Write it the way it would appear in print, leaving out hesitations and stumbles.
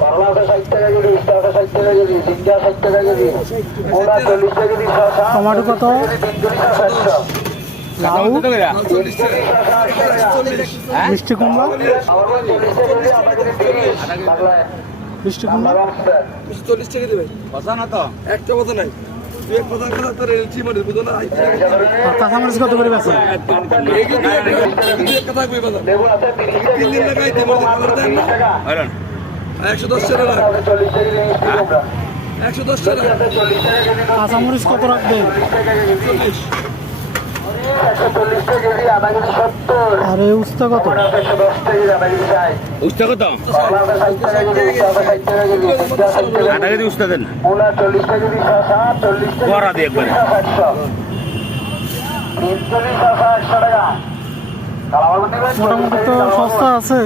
করলা 60 টাকা কেজি, 60 টাকা কেজি, জিঞ্জা 60 টাকা কেজি, ওরা 40 টাকা কেজি, টমেটো কত? লাউ, মিষ্টি কুমড়া, মিষ্টি কুমড়া 40 টাকা দিবে কথা না তো একটা কথা নাই তুই এক কথা কথা তোর এলচি মানে বুঝো না আর কাঁচামরিচ কত করে বেচেন? এই যে তুই এক কথা কই বাজার 3 দিন লাগাই দে মনে কথা দেন না 110 টাকা লাগ 110 টাকা কাঁচামরিচ কত রাখবেন? 40 140 টাকা কেজি, আধা কেজি 70, আর এই উস্তা কত? 110 টাকা কেজি, আধা কেজি 60, উস্তা কত? করলা 60 টাকা কেজি, 60 টাকা কেজি, জিঞ্জা 60 টাকা আটা কেজি উস্তা দেন। ওরা 40 টাকা কেজি, 40 টাকা বড়া দিয়ে একবারে। 100, 100 টাকা, কালামাল নেবেন মোটামুটি তো সস্তা আছে।